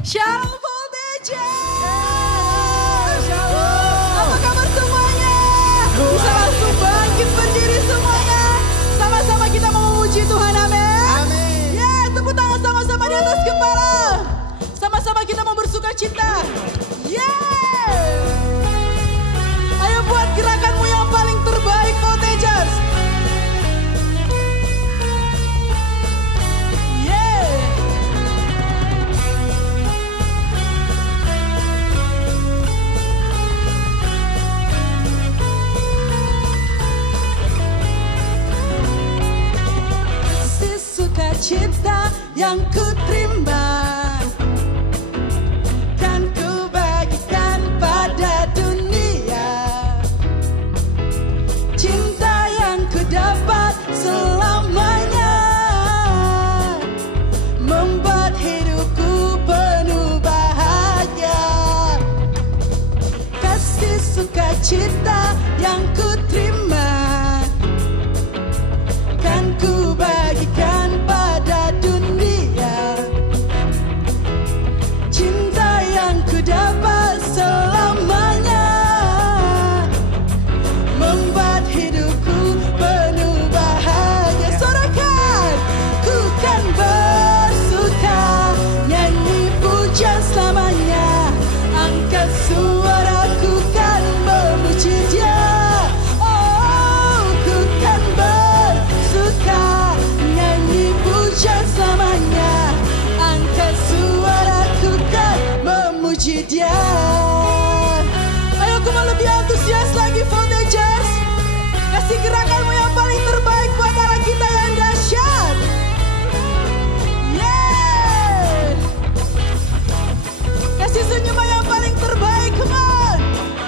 Shalom Voltage. Apa kabar semuanya? Bisa langsung bangkit berdiri semuanya. Sama-sama kita mau memuji Tuhan, amin. Ya, tepuk tangan sama-sama di atas kepala. Sama-sama kita mau bersuka cita. Ayo buat gerakanmu yang paling terbaik, Voltagers. Cinta yang ku terima kan ku bagikan pada dunia. Cinta yang ku dapat selamanya membuat hidupku penuh bahagia. Kasih sukacita yang ku terima kan ku bagikan pada dunia. Cinta yang ku dapat selamanya membuat hidupku penuh bahagia. Sorakan, ku kan bersuka nyanyi pujian selamanya. Angkat suaraku kan memuji Dia. Selamanya angkat suaraku kan memuji Dia. Ayo aku mau lebih antusias lagi, Voltagers. Kasih gerakanmu yang paling terbaik buat arah kita yang dahsyat. Kasih senyuman yang paling terbaik, come on.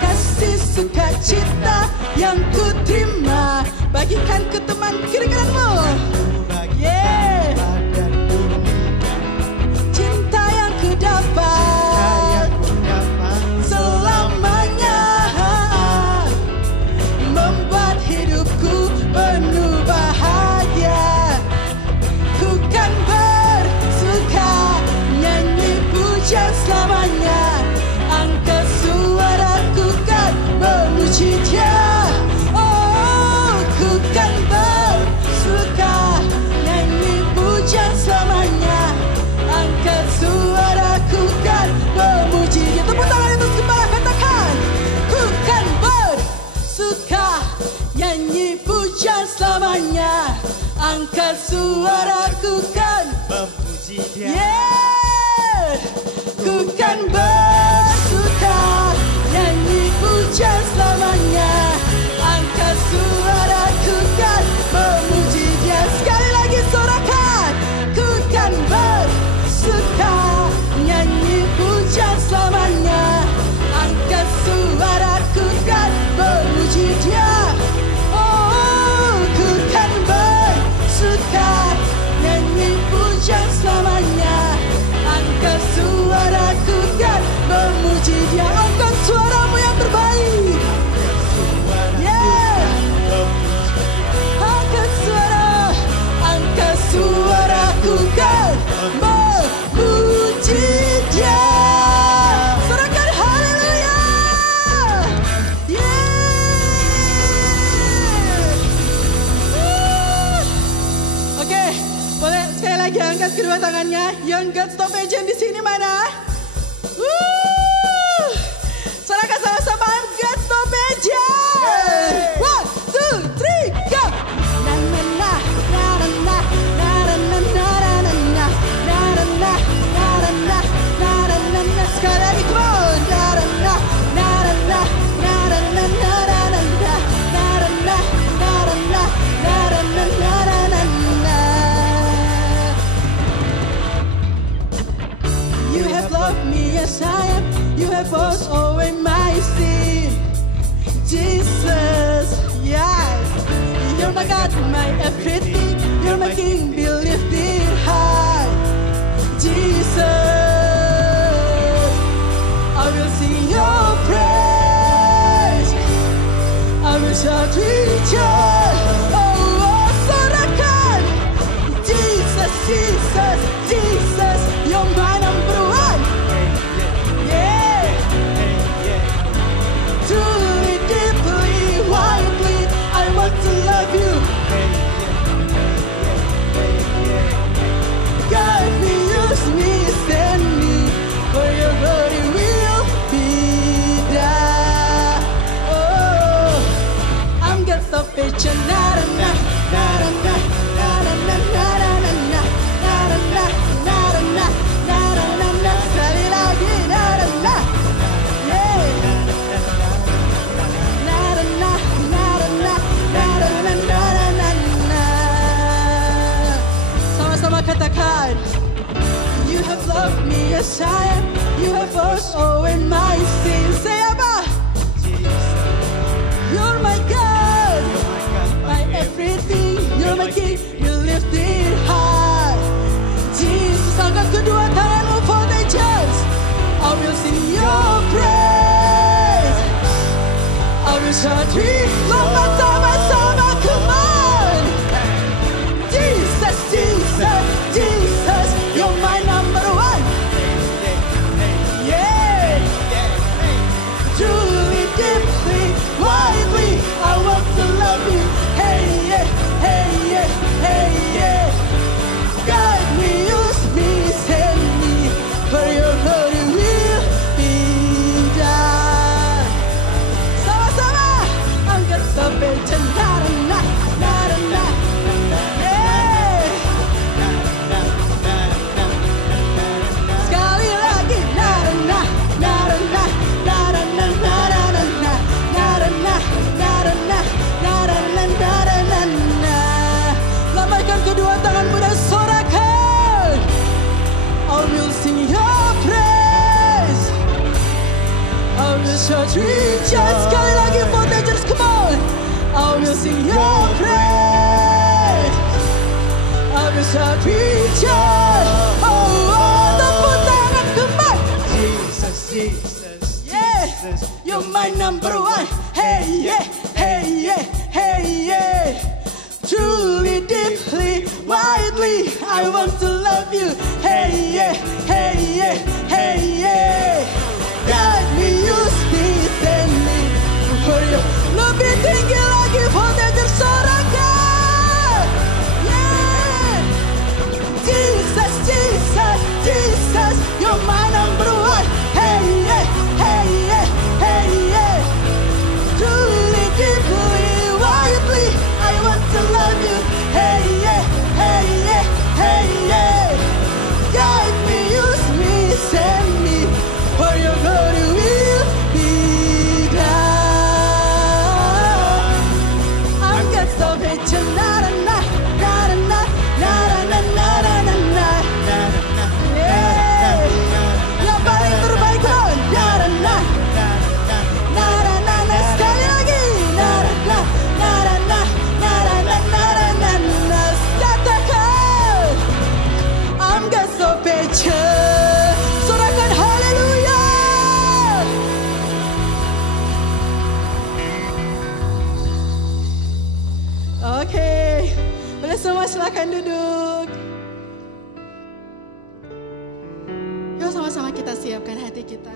Kasih sukacita yang ku terima bagikan ke teman kiri kananmu. Cinta yang ku dapat selamanya membuat hidupku penuh bahagia. Ku kan bersuka nyanyi pujian selamanya. Angkat suaraku kan memuji Dia. Oh, ku kan bersuka nyanyi pujian selamanya. Angkat suaraku kan memuji Dia. Tepuk tangan di atas kepala, katakan, ku kan bersuka nyanyi pujian selamanya. Angkat suaraku kan memuji Dia. Ku kan bersuka nyanyi pujian selamanya. Angkat suaraku kan memuji Dia. Sekali lagi sorakan, ku kan bersuka nyanyi pujian selamanya. Angkat suaraku kan memuji Dia. Oh, ku kan bersuka nyanyi pujian selamanya. Angkat suaraku kan memuji Dia. Angkat suaramu yang terbaik. Angkat suara, angkat suaraku kan memuji Dia. Sorakan haleluya. Oke, boleh sekali lagi angkat kedua tangannya. Yang God Stop Agent di sini mana? Sorakan sama-sama, I'm God Stop Agent. 1, 2, 3, go. Na na na na na na na na na na na na na na na na. Sekali lagi, come on. Na na na na na na na na na na na na na na na. You have loved me as I am. You have washed away my sin. Jesus, yes. You're my God, my everything. You're my King, be lifted high. Jesus, I will sing your praise. I will shout with joy. Oh, sorakan. Jesus, Jesus, Jesus, you're my number one. Santri, lompat sama-sama, come on. Jesus, Jesus, Jesus, you're my number one. Yeah. Truly, deeply, widely, I want to love you. Hey, yeah, hey, yeah, hey, yeah. Guide me, use me, send me, for your glory will be done. Sama-sama, angkat sampai cendara, nah, nah, nah, yeah. Sekali lagi, nah, nah, nah, nah, nah, nah, nah, nah, nah, nah, nah, nah, nah, nah, nah. Lambaikan kedua tanganmu dan sorakan. I will sing your praise. I will shout rejoice. Sekali lagi Voltagers, come on. I will sing your praise. I will shout rejoice. Oh, tepuk tangan kembali. Jesus, Jesus, Yeah, Jesus, you're my number one. Hey, yeah, hey, yeah, hey, yeah. Truly, deeply, widely, I want to love you. Hey, yeah, hey, yeah, hey, yeah. Guide me, use me, send me for you. Lebih tinggi lagi, Voltagers, sorakan. Yeah. Jesus, Jesus, Jesus, you're my number one. Hey, yeah, hey, yeah, hey, yeah. Truly, deeply, widely, I want to love you. Hey, yeah, hey, yeah, hey, yeah. Guide me, use me, send me, for your glory will be done. I'm got so rich and na na na na na na na na na na. Yeah. Yang paling terbaik kan? Na na na na na na na. Sekali lagi. Na na na na na na na na na na. Katakan, I'm got so rich. Sorakan haleluya. Oke, boleh semua silakan duduk. Yuk sama-sama kita siapkan hati kita.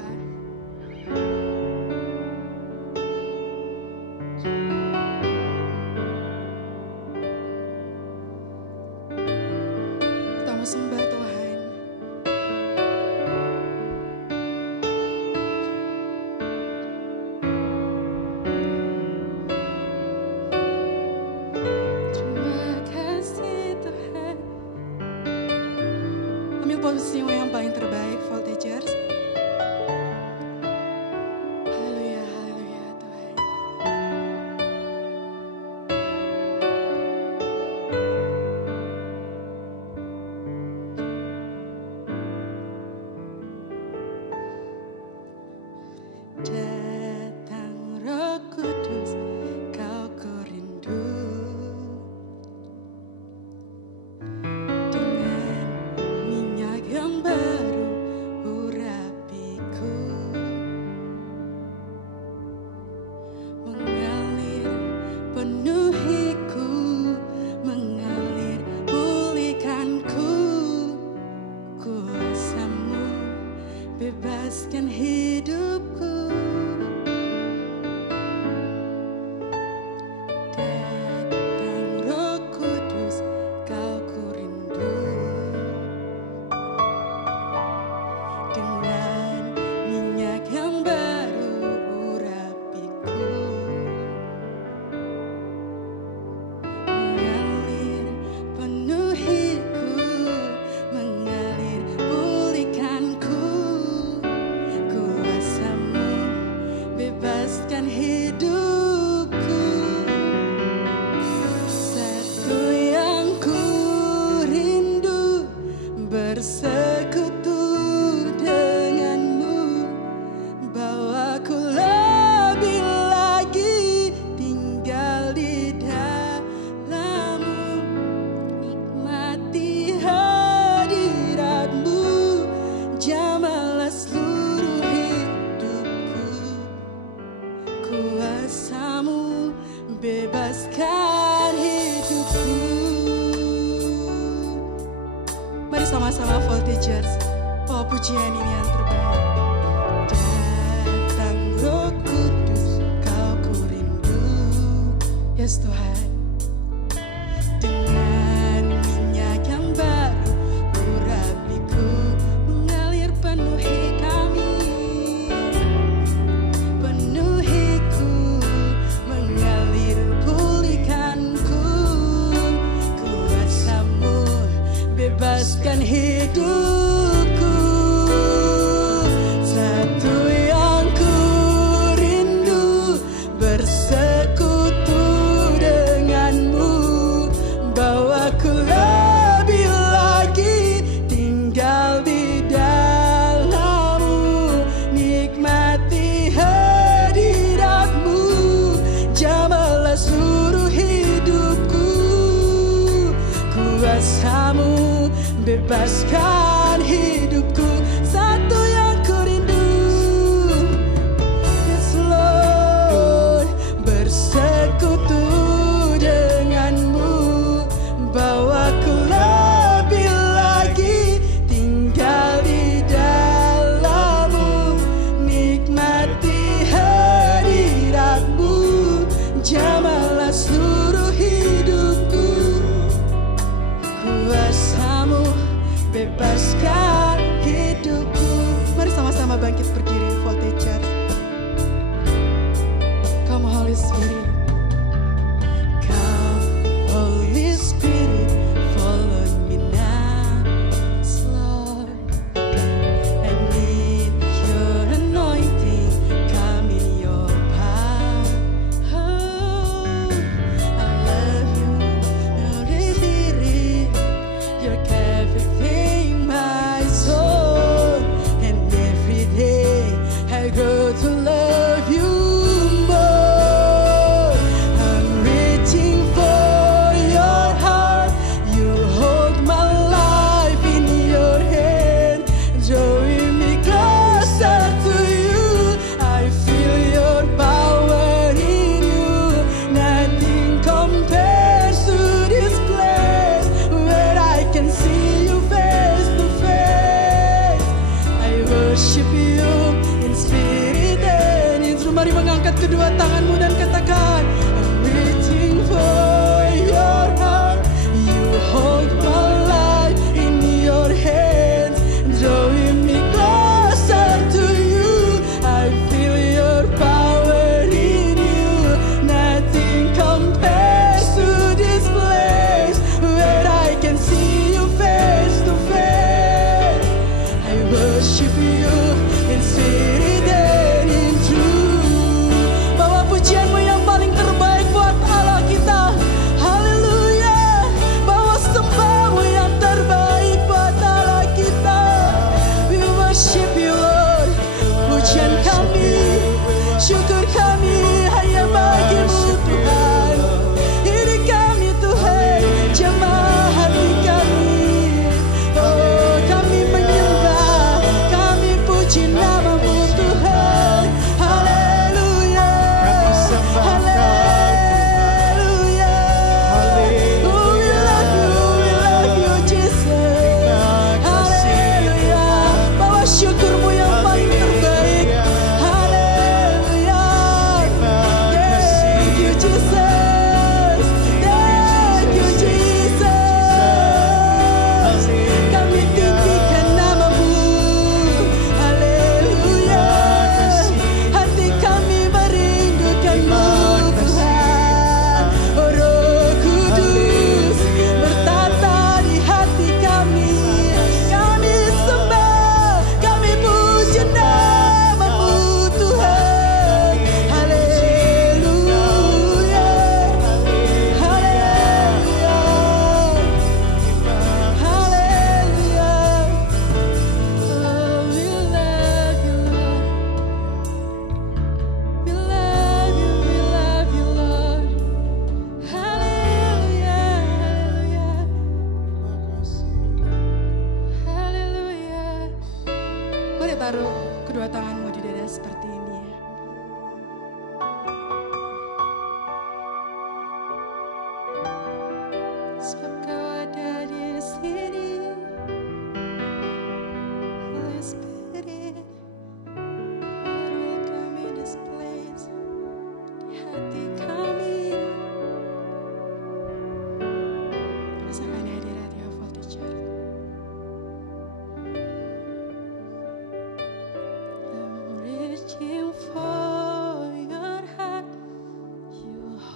Kita mau sembah Tuhan. Terima kasih Tuhan. Ambil posisimu yang paling terbaik, Voltagers. Haleluya, haleluya Tuhan. bebaskan hidupku. Mari sama-sama Voltigers, bawa pujian ini yang terbaik. Datang Roh Kudus, kau ku rindu, yes Tuhan. Dengan minyak yang baru, urapiku mengalir penuhi kami. Penuhiku, mengalir pulihkanku. Kuasamu bebaskan hidupku. Satu yang ku rindu, bersekutu denganmu. Bawaku lebih lagi tinggal di dalammu. Nikmati hadiratmu, jamalah seluruh hidupku. Kuasamu bebaskan hidupku. Satu yang ku rindu, yes Lord, bersekutu denganmu. Bawaku lebih lagi tinggal di dalammu. Nikmati hadiratmu, jamalah seluruh hidupku. Kuasamu bebaskan hidupku. Mari sama-sama bangkit berdiri, Voltigers. Come Holy Spirit. Come Holy Spirit, follow me now, Lord. I need your anointing, come in your power. Oh, I love you, Holy Spirit. You're captivating my soul, and every day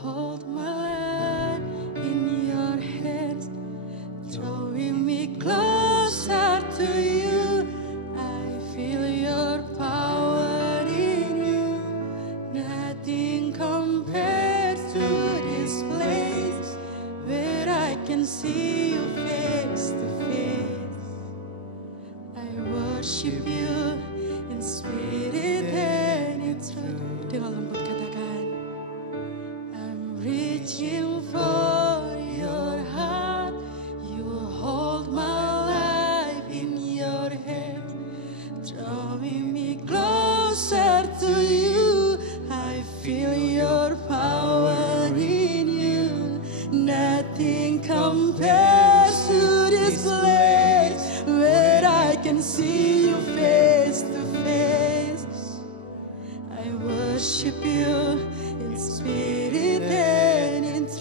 hold my life in your hands, drawing me closer to you. I feel your power in you. Nothing compares to this place where I can see you face to face. I worship you in spirit and in truth. Dengan lembut katakan, I'm reaching for your heart. You hold my life in your hand, drawing me closer to you. I feel your power in you. Nothing compares to this place where I can see you face to face. I worship you in spirit and in truth.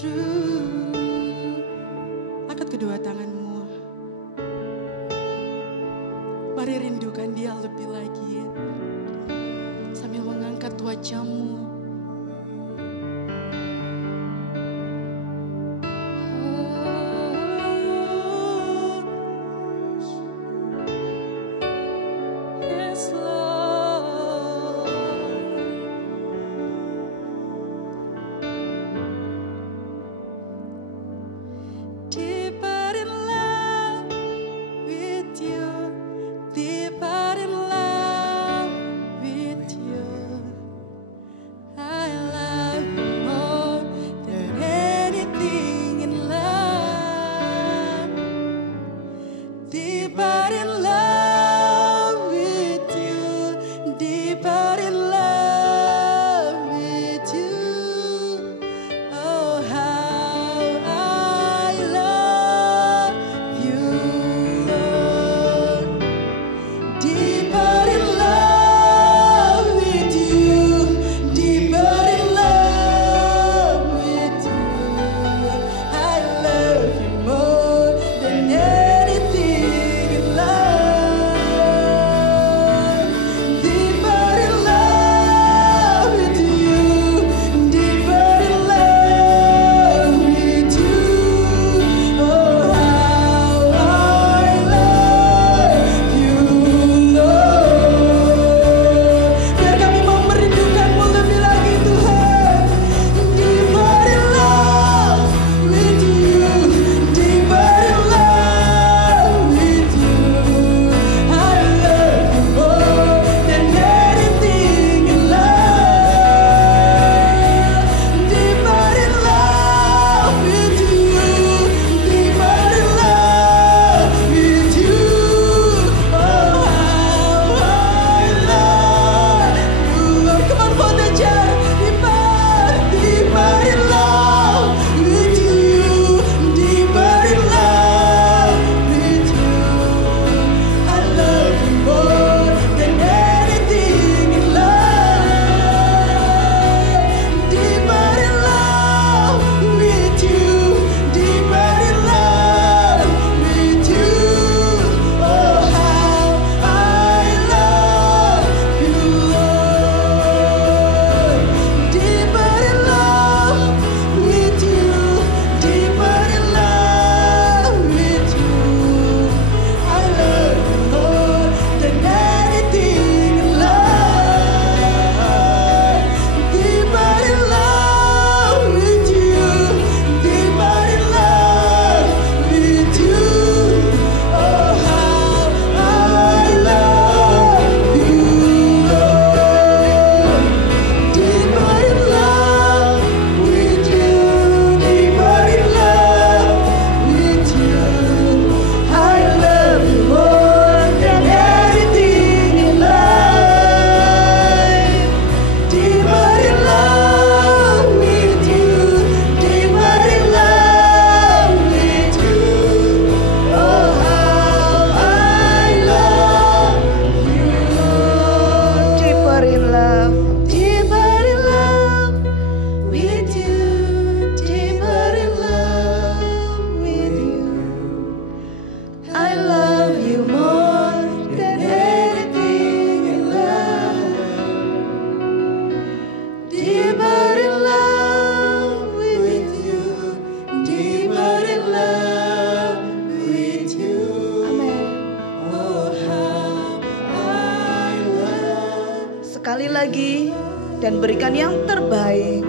dan berikan yang terbaik.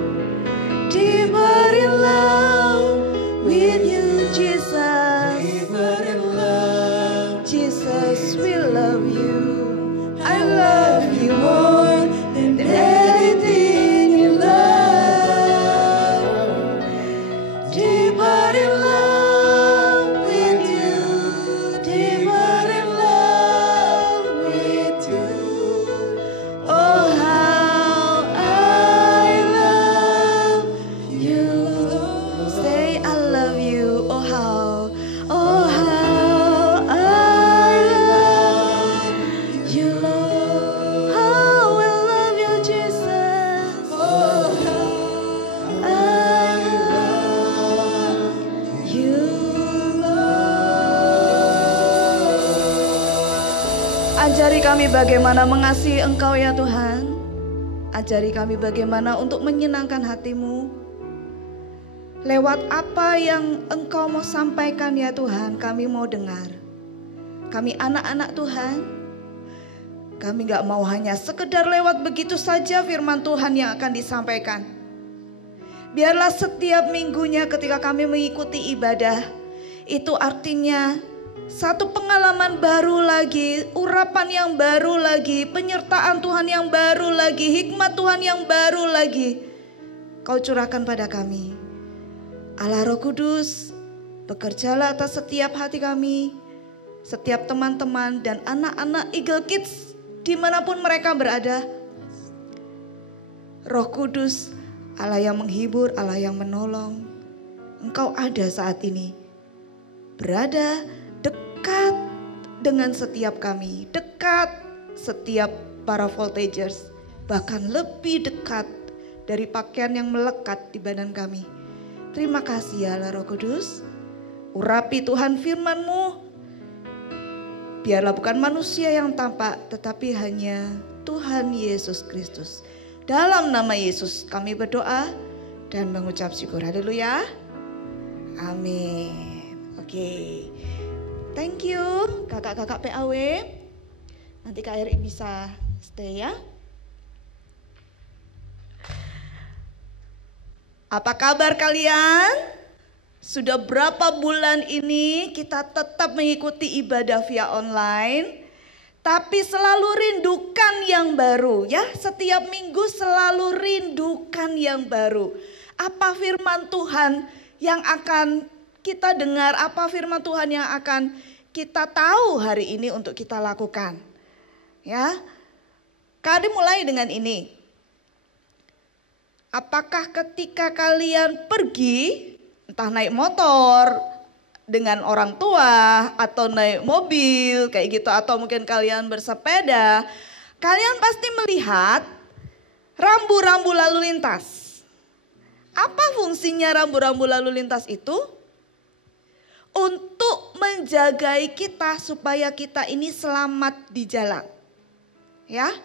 Deeper in love with you, Jesus. Deeper in love. Jesus, we love you. I love you more than anything in love. Deeper in love with you. Deeper in love with you. Oh, how I love you. Say I love you. Oh, how I love you, Lord. How I love you, Jesus. Oh, how I love you, Lord. Ajari kami bagaimana mengasihi Engkau ya Tuhan. Ajari kami bagaimana untuk menyenangkan hati-Mu. Lewat apa yang Engkau mau sampaikan ya Tuhan, kami mau dengar. Kami anak-anak Tuhan, kami gak mau hanya sekedar lewat begitu saja firman Tuhan yang akan disampaikan. Biarlah setiap minggunya ketika kami mengikuti ibadah, itu artinya satu pengalaman baru lagi, urapan yang baru lagi, penyertaan Tuhan yang baru lagi, hikmat Tuhan yang baru lagi. Kau curahkan pada kami. Allah Roh Kudus, bekerjalah atas setiap hati kami, setiap teman-teman dan anak-anak Eagle Kids dimanapun mereka berada. Roh Kudus, Allah yang menghibur, Allah yang menolong. Engkau ada saat ini, berada dekat dengan setiap kami, dekat setiap para voltagers, bahkan lebih dekat dari pakaian yang melekat di badan kami. Terima kasih ya Allah Roh Kudus. Urapi Tuhan firman-Mu. Biarlah bukan manusia yang tampak, tetapi hanya Tuhan Yesus Kristus. Dalam nama Yesus kami berdoa dan mengucap syukur. Haleluya. Amin. Oke. Thank you kakak-kakak PAW. Nanti Kak Erik bisa stay ya. Apa kabar kalian? Sudah berapa bulan ini kita tetap mengikuti ibadah via online, tapi selalu rindukan yang baru ya. Setiap minggu selalu rindukan yang baru. Apa firman Tuhan yang akan kita dengar, apa firman Tuhan yang akan kita tahu hari ini untuk kita lakukan. Ya. Kali mulai dengan ini. Apakah ketika kalian pergi, entah naik motor dengan orang tua atau naik mobil kayak gitu, atau mungkin kalian bersepeda, kalian pasti melihat rambu-rambu lalu lintas. Apa fungsinya rambu-rambu lalu lintas itu? Untuk menjagai kita supaya kita ini selamat di jalan. Ya.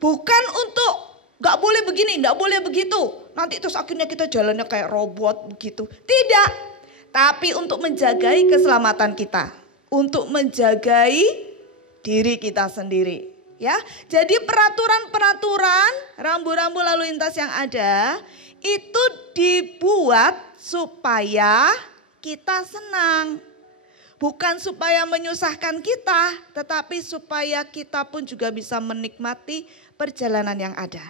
Bukan untuk gak boleh begini, gak boleh begitu. Nanti terus akhirnya kita jalannya kayak robot begitu. Tidak. Tapi untuk menjagai keselamatan kita. Untuk menjagai diri kita sendiri. Ya, jadi peraturan-peraturan rambu-rambu lalu lintas yang ada itu dibuat supaya kita senang. Bukan supaya menyusahkan kita, tetapi supaya kita pun juga bisa menikmati perjalanan yang ada.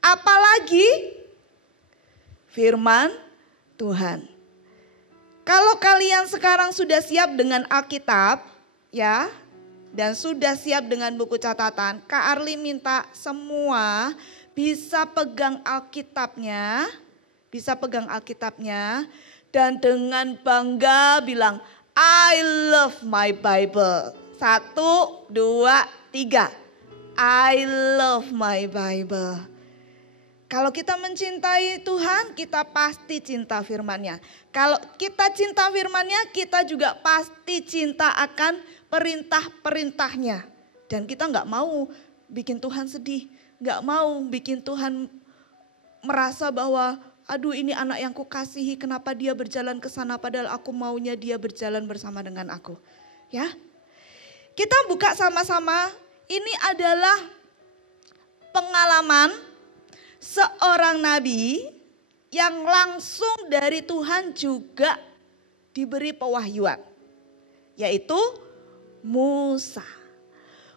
Apalagi firman Tuhan. Kalau kalian sekarang sudah siap dengan Alkitab, ya, dan sudah siap dengan buku catatan, Kak Arli minta semua bisa pegang Alkitabnya, dan dengan bangga bilang, I love my Bible. 1, 2, 3. I love my Bible. Kalau kita mencintai Tuhan, kita pasti cinta firman-Nya. Kalau kita cinta firman-Nya, kita juga pasti cinta akan perintah-perintahnya. Dan kita gak mau bikin Tuhan sedih. Gak mau bikin Tuhan merasa bahwa aduh ini anak yang kukasihi, kenapa dia berjalan ke sana padahal aku maunya dia berjalan bersama dengan aku. Ya. Kita buka sama-sama, ini adalah pengalaman seorang nabi yang langsung dari Tuhan juga diberi pewahyuan, yaitu Musa.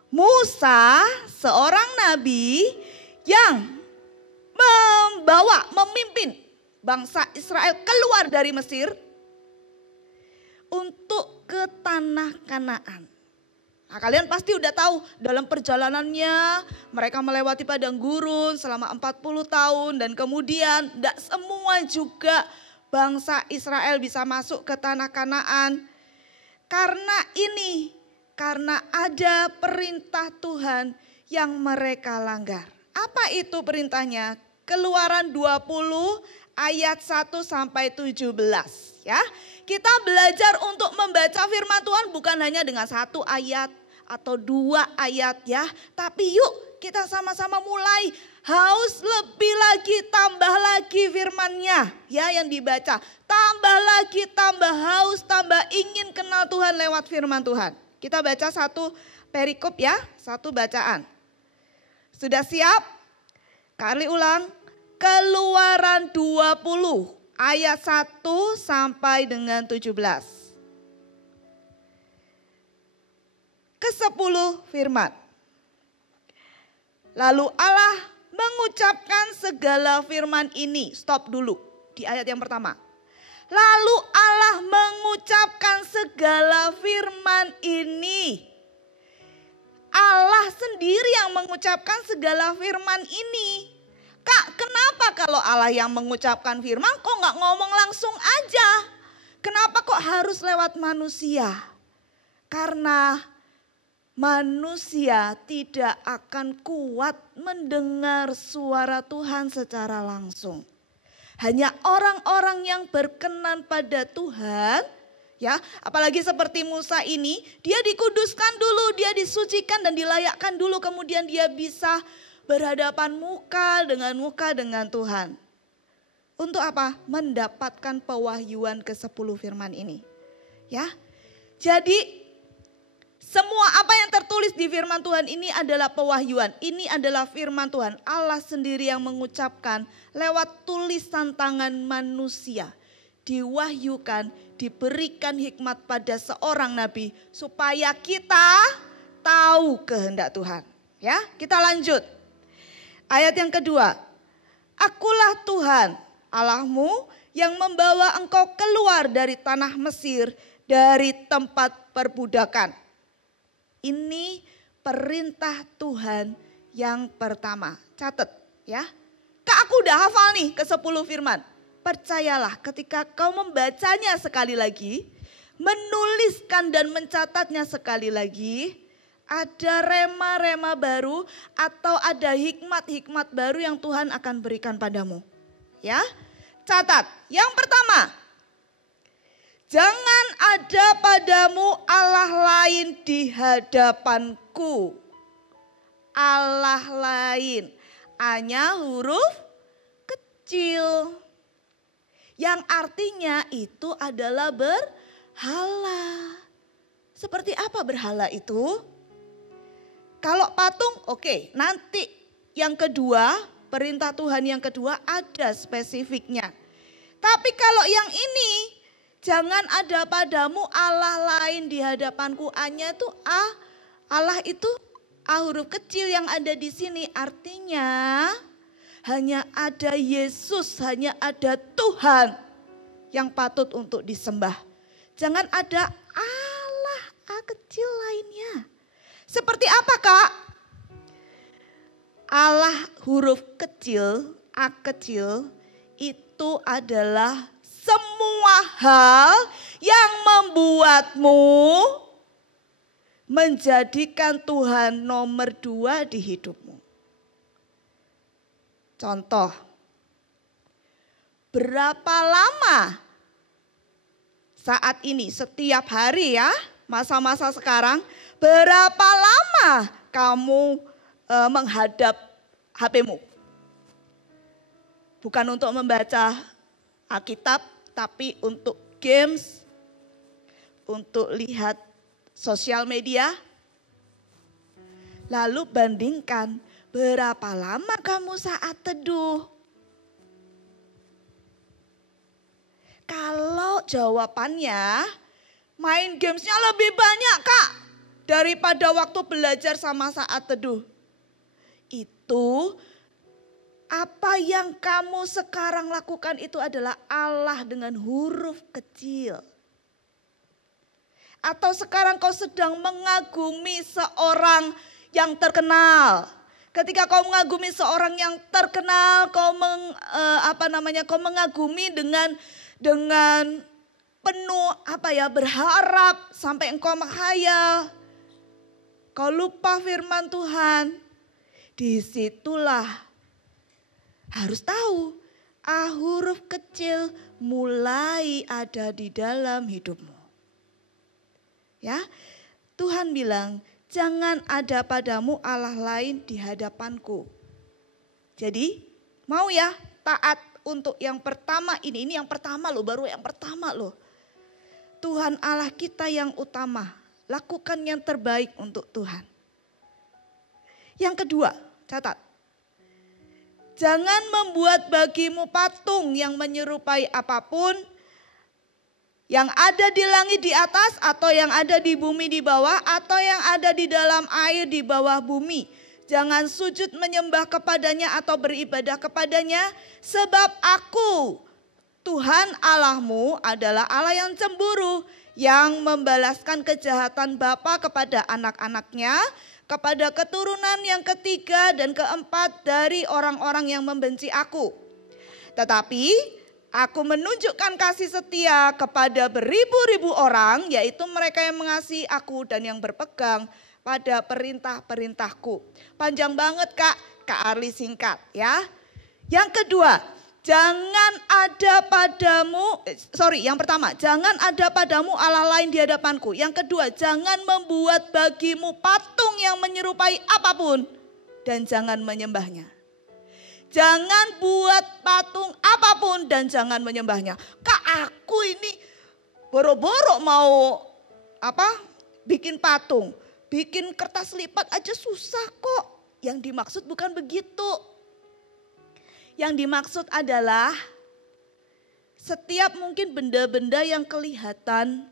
Musa seorang nabi yang memimpin bangsa Israel keluar dari Mesir untuk ke tanah Kanaan. Nah, kalian pasti udah tahu dalam perjalanannya mereka melewati padang gurun selama 40 tahun dan kemudian tidak semua juga bangsa Israel bisa masuk ke tanah Kanaan. Karena ada perintah Tuhan yang mereka langgar. Apa itu perintahnya? Keluaran 20 ayat 1 sampai 17 ya. Kita belajar untuk membaca firman Tuhan bukan hanya dengan 1 ayat atau 2 ayat ya. Tapi yuk kita sama-sama mulai haus lebih lagi, tambah lagi firman-Nya ya yang dibaca. Tambah lagi, tambah haus, tambah ingin kenal Tuhan lewat firman Tuhan. Kita baca 1 perikop ya, 1 bacaan. Sudah siap? Kali ulang. Keluaran 20 ayat 1 sampai dengan 17. Ke-10 firman. Lalu Allah mengucapkan segala firman ini. Stop dulu di ayat yang pertama. Lalu Allah mengucapkan segala firman ini. Allah sendiri yang mengucapkan segala firman ini. Kak, kenapa kalau Allah yang mengucapkan firman kok gak ngomong langsung aja? Kenapa kok harus lewat manusia? Karena manusia tidak akan kuat mendengar suara Tuhan secara langsung. Hanya orang-orang yang berkenan pada Tuhan, ya, apalagi seperti Musa ini, dia dikuduskan dulu, dia disucikan dan dilayakkan dulu, kemudian dia bisa berhadapan muka dengan Tuhan. Untuk apa? Mendapatkan pewahyuan ke-10 firman ini. Ya. Jadi semua apa yang tertulis di firman Tuhan ini adalah pewahyuan. Ini adalah firman Tuhan. Allah sendiri yang mengucapkan lewat tulisan tangan manusia. Diwahyukan, diberikan hikmat pada seorang nabi. Supaya kita tahu kehendak Tuhan. Ya, kita lanjut. Ayat yang kedua. Akulah Tuhan Allahmu yang membawa engkau keluar dari tanah Mesir, dari tempat perbudakan. Ini perintah Tuhan yang pertama. Catat ya. Kak, aku udah hafal nih ke-10 firman. Percayalah ketika kau membacanya sekali lagi, menuliskan dan mencatatnya sekali lagi, ada rema-rema baru atau ada hikmat-hikmat baru yang Tuhan akan berikan padamu. Ya, catat. Yang pertama, jangan ada padamu Allah lain di hadapanku. Allah lain, hanya huruf kecil. Yang artinya itu adalah berhala. Seperti apa berhala itu? Kalau patung, oke, nanti yang kedua, perintah Tuhan yang kedua ada spesifiknya. Tapi kalau yang ini, jangan ada padamu Allah lain di hadapanku. A-nya itu A, Allah itu A huruf kecil yang ada di sini. Artinya hanya ada Yesus, hanya ada Tuhan yang patut untuk disembah. Jangan ada Allah A kecil lainnya. Seperti apa, Kak? Allah huruf kecil, A kecil, itu adalah semua hal yang membuatmu menjadikan Tuhan nomor 2 di hidupmu. Contoh, berapa lama saat ini, setiap hari ya, masa-masa sekarang, berapa lama kamu menghadap HP-mu? Bukan untuk membaca Alkitab, tapi untuk games, untuk lihat sosial media. Lalu bandingkan Berapa lama kamu saat teduh? Kalau jawabannya main gamesnya lebih banyak Kak daripada waktu belajar sama saat teduh. Itu apa yang kamu sekarang lakukan itu adalah Allah dengan huruf kecil. Atau sekarang kau sedang mengagumi seorang yang terkenal. Ketika kau mengagumi seorang yang terkenal, kau mengagumi dengan penuh berharap sampai engkau menghayal. Kau lupa firman Tuhan. Disitulah harus tahu huruf kecil mulai ada di dalam hidupmu. Ya, Tuhan bilang, jangan ada padamu Allah lain di hadapanku. Jadi, mau ya taat untuk yang pertama ini yang pertama loh, baru yang pertama loh. Tuhan Allah kita yang utama, lakukan yang terbaik untuk Tuhan. Yang kedua, catat. Jangan membuat bagimu patung yang menyerupai apapun yang ada di langit di atas atau yang ada di bumi di bawah atau yang ada di dalam air di bawah bumi. Jangan sujud menyembah kepadanya atau beribadah kepadanya sebab aku Tuhan Allahmu adalah Allah yang cemburu yang membalaskan kejahatan bapa kepada anak-anaknya, kepada keturunan yang ketiga dan keempat dari orang-orang yang membenci aku. Tetapi aku menunjukkan kasih setia kepada beribu-ribu orang, yaitu mereka yang mengasihi aku dan yang berpegang pada perintah-perintahku. Panjang banget Kak Arli singkat ya. Yang kedua, yang pertama, jangan ada padamu Allah lain di hadapanku. Yang kedua, jangan membuat bagimu patung yang menyerupai apapun dan jangan menyembahnya. Jangan buat patung apapun dan jangan menyembahnya. Kak, aku ini boro-boro mau bikin patung, bikin kertas lipat aja susah kok. Yang dimaksud bukan begitu. Yang dimaksud adalah setiap mungkin benda-benda yang kelihatan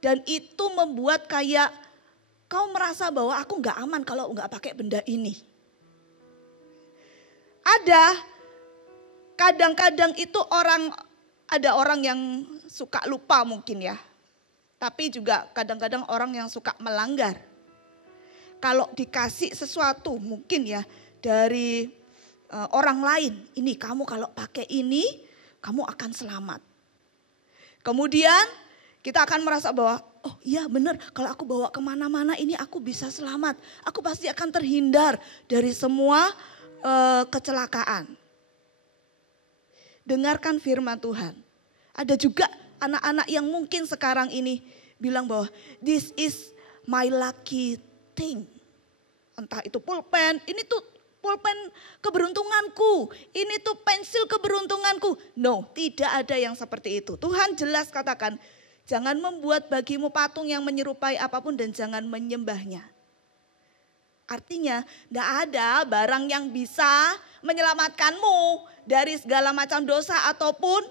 dan itu membuat kayak kau merasa bahwa aku nggak aman kalau nggak pakai benda ini. Ada kadang-kadang itu ada orang yang suka lupa mungkin ya. Tapi juga kadang-kadang orang yang suka melanggar. Kalau dikasih sesuatu mungkin ya dari orang lain, ini kamu kalau pakai ini kamu akan selamat. Kemudian kita akan merasa bahwa oh iya benar kalau aku bawa kemana-mana ini aku bisa selamat. Aku pasti akan terhindar dari semua kecelakaan. Dengarkan firman Tuhan. Ada juga anak-anak yang mungkin sekarang ini bilang bahwa this is my lucky thing. Entah itu pulpen, ini tuh pulpen keberuntunganku, ini tuh pensil keberuntunganku. No, tidak ada yang seperti itu. Tuhan jelas katakan, jangan membuat bagimu patung yang menyerupai apapun dan jangan menyembahnya. Artinya tidak ada barang yang bisa menyelamatkanmu dari segala macam dosa ataupun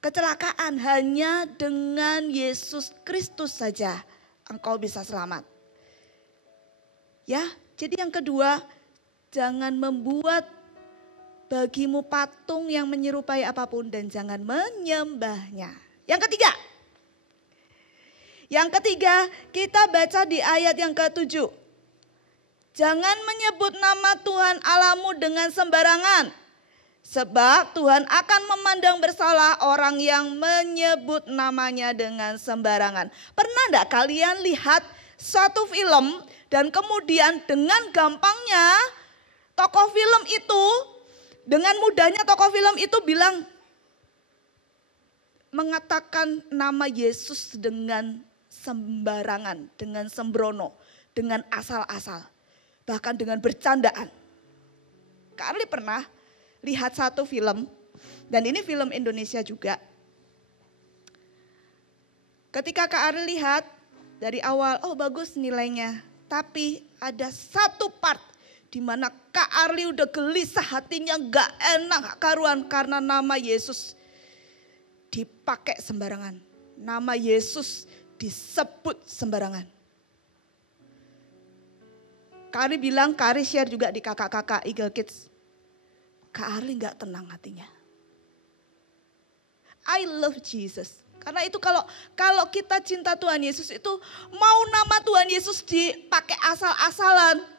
kecelakaan. Hanya dengan Yesus Kristus saja engkau bisa selamat. Ya, jadi yang kedua, jangan membuat bagimu patung yang menyerupai apapun dan jangan menyembahnya. Yang ketiga kita baca di ayat yang ke-7. Jangan menyebut nama Tuhan Allahmu dengan sembarangan. Sebab Tuhan akan memandang bersalah orang yang menyebut namanya dengan sembarangan. Pernah enggak kalian lihat suatu film dan kemudian dengan gampangnya tokoh film itu, dengan mudahnya tokoh film itu mengatakan nama Yesus dengan sembarangan, dengan sembrono, dengan asal-asal. Bahkan dengan bercandaan. Kak Arli pernah lihat satu film, dan ini film Indonesia juga. Ketika Kak Arli lihat dari awal, oh bagus nilainya. Tapi ada satu part Dimana Kak Arli udah gelisah, hatinya gak enak, gak karuan. Karena nama Yesus dipakai sembarangan. Nama Yesus disebut sembarangan. Kak Arli bilang, Kak Arli share juga di kakak-kakak Eagle Kids. Kak Arli gak tenang hatinya. I love Jesus. Karena itu kalau kita cinta Tuhan Yesus itu mau nama Tuhan Yesus dipakai asal-asalan.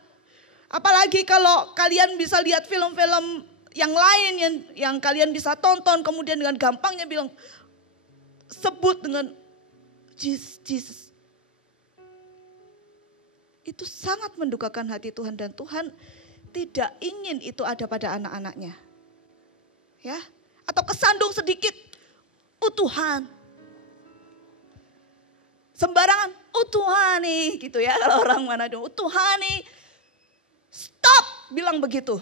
Apalagi kalau kalian bisa lihat film-film yang lain yang kalian bisa tonton, kemudian dengan gampangnya bilang sebut dengan Jesus. Itu sangat mendukakan hati Tuhan dan Tuhan tidak ingin itu ada pada anak-anaknya. Ya, atau kesandung sedikit, Tuhan. Sembarangan, Tuhan nih gitu ya kalau orang Manado, Tuhan nih. Stop, bilang begitu.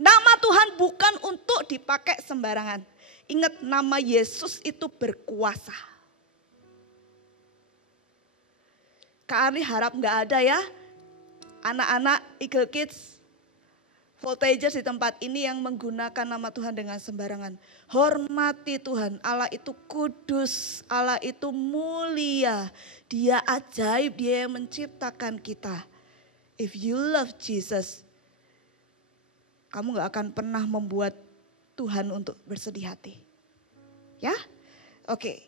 Nama Tuhan bukan untuk dipakai sembarangan. Ingat, nama Yesus itu berkuasa. Kak Arli harap gak ada ya anak-anak Eagle Kids, Voltagers di tempat ini yang menggunakan nama Tuhan dengan sembarangan. Hormati Tuhan, Allah itu kudus, Allah itu mulia. Dia ajaib, Dia yang menciptakan kita. If you love Jesus, kamu gak akan pernah membuat Tuhan untuk bersedih hati. Ya, oke.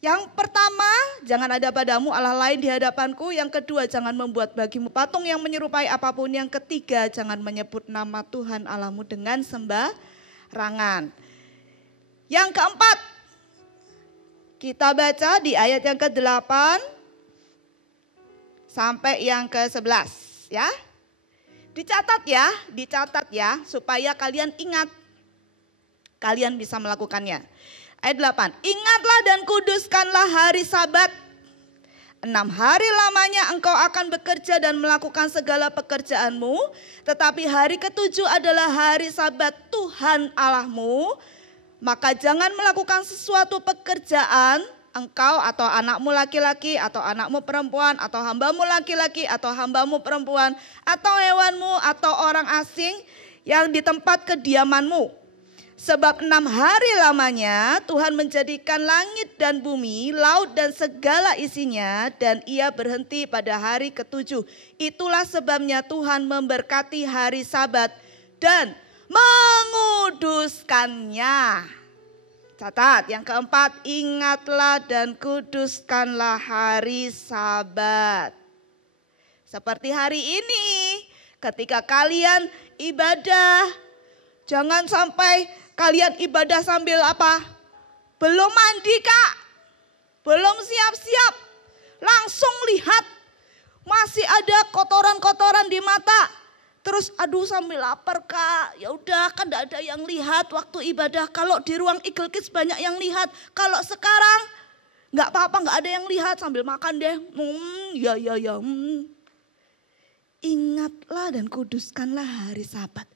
Yang pertama, jangan ada padamu Allah lain di hadapanku. Yang kedua, jangan membuat bagimu patung yang menyerupai apapun. Yang ketiga, jangan menyebut nama Tuhan Allahmu dengan sembarangan. Yang keempat, kita baca di ayat yang ke-8 sampai yang ke-11 ya. Dicatat ya supaya kalian ingat. Kalian bisa melakukannya. Ayat 8, ingatlah dan kuduskanlah hari Sabat. 6 hari lamanya engkau akan bekerja dan melakukan segala pekerjaanmu. Tetapi hari ke-7 adalah hari Sabat Tuhan Allahmu. Maka jangan melakukan sesuatu pekerjaan, engkau atau anakmu laki-laki atau anakmu perempuan atau hambamu laki-laki atau hambamu perempuan atau hewanmu atau orang asing yang di tempat kediamanmu. Sebab 6 hari lamanya Tuhan menjadikan langit dan bumi, laut dan segala isinya, dan Ia berhenti pada hari ke-7. Itulah sebabnya Tuhan memberkati hari Sabat dan menguduskannya. Catat, yang keempat, ingatlah dan kuduskanlah hari Sabat. Seperti hari ini, ketika kalian ibadah, jangan sampai kalian ibadah sambil apa? Belum mandi Kak, belum siap-siap, langsung lihat masih ada kotoran-kotoran di mata. Terus aduh sambil lapar Kak, ya udah kan enggak ada yang lihat waktu ibadah. Kalau di ruang Eagle Kids banyak yang lihat. Kalau sekarang enggak apa-apa, enggak ada yang lihat sambil makan deh. Ya. Ingatlah dan kuduskanlah hari Sabat.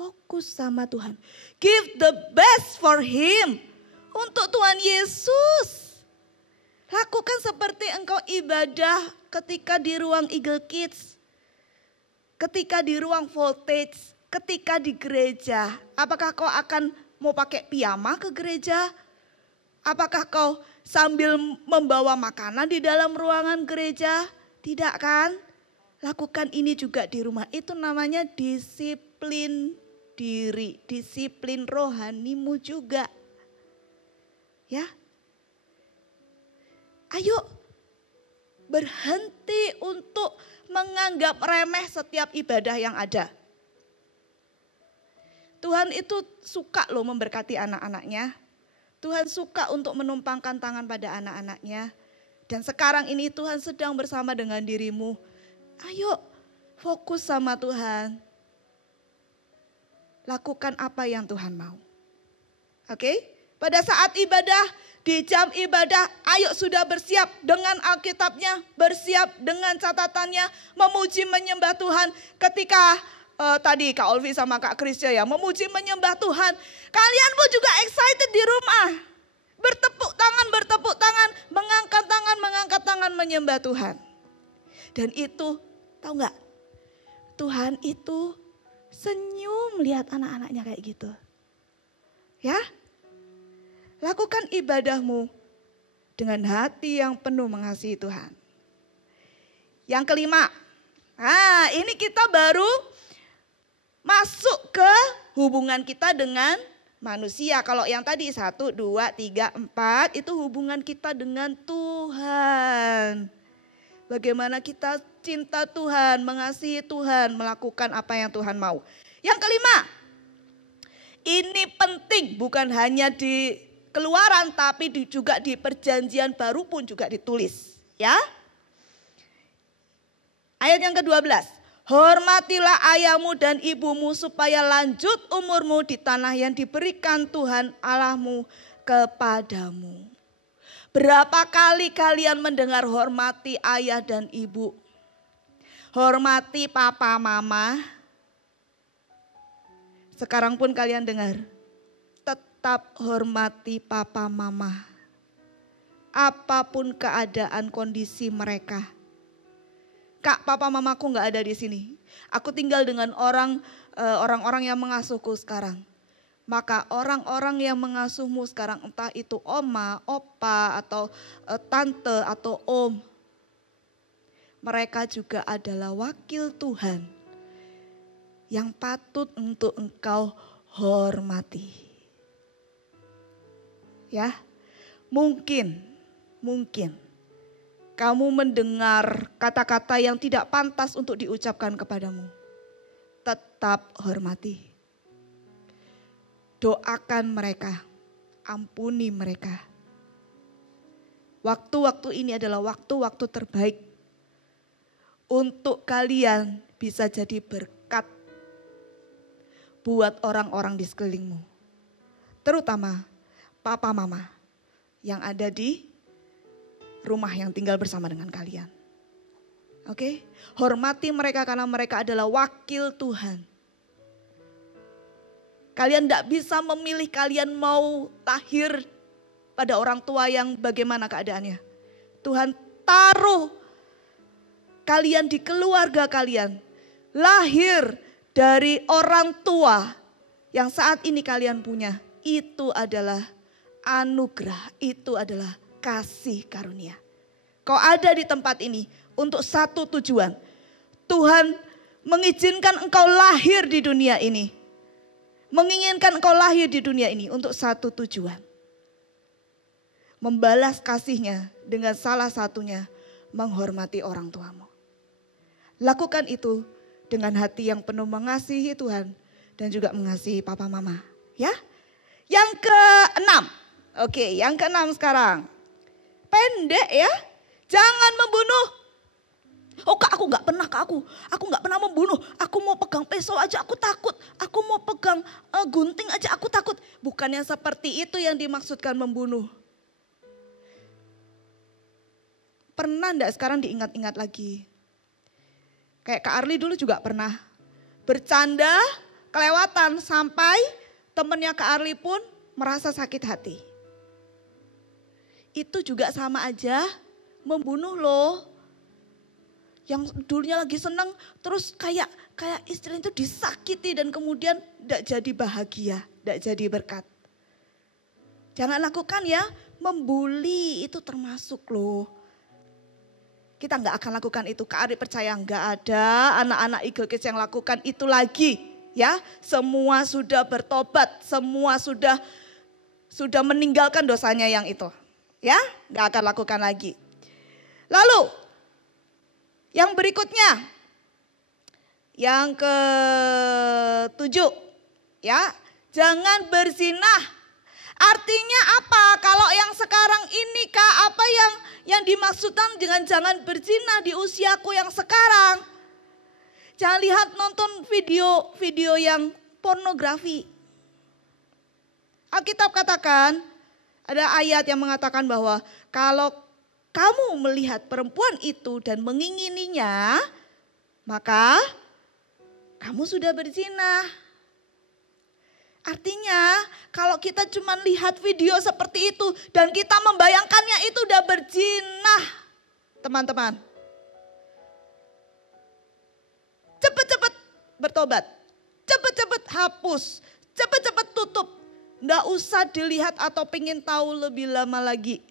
Fokus sama Tuhan. Give the best for Him. Untuk Tuhan Yesus. Lakukan seperti engkau ibadah ketika di ruang Eagle Kids. Ketika di ruang Voltage, ketika di gereja, apakah kau akan mau pakai piyama ke gereja? Apakah kau sambil membawa makanan di dalam ruangan gereja? Tidak kan? Lakukan ini juga di rumah. Itu namanya disiplin diri, disiplin rohanimu juga. Ya. Ayo berhenti untuk menganggap remeh setiap ibadah yang ada. Tuhan itu suka loh memberkati anak-anaknya. Tuhan suka untuk menumpangkan tangan pada anak-anaknya. Dan sekarang ini Tuhan sedang bersama dengan dirimu. Ayo fokus sama Tuhan. Lakukan apa yang Tuhan mau. Oke? Pada saat ibadah, di jam ibadah, ayo sudah bersiap dengan Alkitabnya, bersiap dengan catatannya, memuji menyembah Tuhan. Ketika tadi Kak Olvi sama Kak Krisya ya, memuji menyembah Tuhan. Kalian pun juga excited di rumah. Bertepuk tangan, mengangkat tangan menyembah Tuhan. Dan itu tahu nggak? Tuhan itu senyum lihat anak-anaknya kayak gitu. Ya, lakukan ibadahmu dengan hati yang penuh mengasihi Tuhan. Yang kelima, ini kita baru masuk ke hubungan kita dengan manusia. Kalau yang tadi 1, 2, 3, 4 itu hubungan kita dengan Tuhan. Bagaimana kita cinta Tuhan, mengasihi Tuhan, melakukan apa yang Tuhan mau. Yang kelima, ini penting bukan hanya di Keluaran tapi juga di Perjanjian Baru pun juga ditulis. Ya. Ayat yang ke-12. Hormatilah ayahmu dan ibumu supaya lanjut umurmu di tanah yang diberikan Tuhan Allahmu kepadamu. Berapa kali kalian mendengar hormati ayah dan ibu? Hormati papa mama. Sekarang pun kalian dengar. Tetap hormati papa mama. Apapun keadaan kondisi mereka. Kak, papa mamaku gak ada di sini. Aku tinggal dengan orang-orang yang mengasuhku sekarang. Maka orang-orang yang mengasuhmu sekarang, entah itu oma, opa, atau tante, atau om. Mereka juga adalah wakil Tuhan yang patut untuk engkau hormati. Ya, mungkin kamu mendengar kata-kata yang tidak pantas untuk diucapkan kepadamu. Tetap hormati. Doakan mereka, ampuni mereka. Waktu-waktu ini adalah waktu-waktu terbaik untuk kalian bisa jadi berkat buat orang-orang di sekelilingmu. Terutama papa mama yang ada di rumah yang tinggal bersama dengan kalian. Oke? Hormati mereka karena mereka adalah wakil Tuhan. Kalian tidak bisa memilih kalian mau lahir pada orang tua yang bagaimana keadaannya. Tuhan taruh kalian di keluarga kalian. Lahir dari orang tua yang saat ini kalian punya. Itu adalah anugerah, itu adalah kasih karunia. Kau ada di tempat ini untuk satu tujuan. Tuhan mengizinkan engkau lahir di dunia ini. Menginginkan engkau lahir di dunia ini untuk satu tujuan. Membalas kasihnya dengan salah satunya menghormati orang tuamu. Lakukan itu dengan hati yang penuh mengasihi Tuhan dan juga mengasihi papa mama. Ya. Yang ke-6. Oke, yang ke-6 sekarang. Pendek ya. Jangan membunuh. Oh kak, aku gak pernah kak, aku gak pernah membunuh. Aku mau pegang pisau aja aku takut. Aku mau pegang gunting aja aku takut. Bukannya seperti itu yang dimaksudkan membunuh. Pernah enggak sekarang diingat-ingat lagi? Kayak Kak Arli dulu juga pernah bercanda kelewatan sampai temennya Kak Arli pun merasa sakit hati. Itu juga sama aja membunuh loh. Yang dulunya lagi senang terus kayak istrinya itu disakiti dan kemudian tidak jadi bahagia, tidak jadi berkat. Jangan lakukan ya, membuli itu termasuk loh. Kita nggak akan lakukan itu. Kak Ari percaya nggak ada anak-anak Eagle Kids yang lakukan itu lagi. Ya, semua sudah bertobat, semua sudah meninggalkan dosanya yang itu. Ya, nggak akan lakukan lagi. Lalu yang berikutnya, yang ke-7, ya, jangan berzinah. Artinya apa? Kalau yang sekarang ini Kak, apa yang dimaksudkan dengan jangan berzinah di usiaku yang sekarang? Jangan lihat nonton video yang pornografi. Alkitab katakan, ada ayat yang mengatakan bahwa kalau kamu melihat perempuan itu dan mengingininya, maka kamu sudah berzina. Artinya kalau kita cuma lihat video seperti itu dan kita membayangkannya itu udah berzina. Teman-teman. Cepet-cepet bertobat. Cepet-cepet hapus, cepet-cepet tutup. Nggak usah dilihat atau pengen tahu lebih lama lagi.